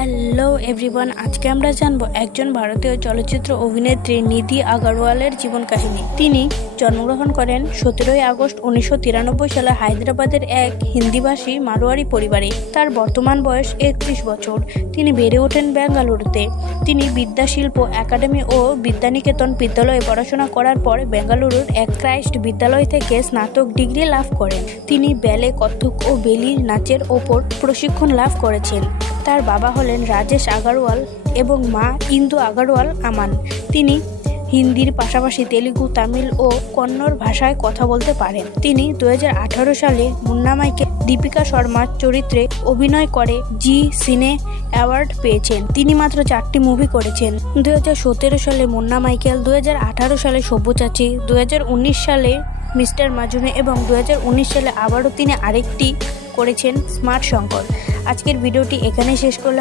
Hello everyone, আজকে আমরা জানবো একজন ভারতীয় চলচ্চিত্র অভিনেত্রী নিধি আগরওয়ালের জীবন কাহিনী। তিনি জন্মগ্রহণ করেন 17 আগস্ট 1993 সালে হায়দ্রাবাদের এক হিন্দিভাষী মারোয়ারি পরিবারে। তার বর্তমান বয়স 31 বছর। তিনি বেড়ে ওঠেন বেঙ্গালুরুতে। তিনি বিদ্যাশিল্প একাডেমি ও বিদ্যানিকেতন বিদ্যালয়ে পড়াশোনা করার পর বেঙ্গালুরুর এক ক্রাইস্ট বিদ্যালয় থেকে স্নাতক ডিগ্রি লাভ করেন। তিনি ব্যালে, কত্থক ও বেলি নাচের ওপর প্রশিক্ষণ লাভ করেছেন। তার বাবা হলেন রাজেশ আগরওয়াল এবং মা ইন্দু আগরওয়াল আমান। তিনি হিন্দির পাশাপাশি তেলুগু, তামিল ও কন্নড় ভাষায় কথা বলতে পারেন। তিনি 2018 সালে মুন্না মাইকেল দীপিকা শর্মার চরিত্রে অভিনয় করে জি সিনে অ্যাওয়ার্ড পেয়েছেন। তিনি মাত্র 4টি মুভি করেছেন। 2017 সালে মুন্না মাইকেল, 2018 সালে সব্যসাচী, 2019 সালে মিস্টার মাজুনে এবং 2019 সালে আবারও তিনি আরেকটি করেছেন স্মার্ট শঙ্কর। আজকের ভিডিওটি এখানেই শেষ করলাম।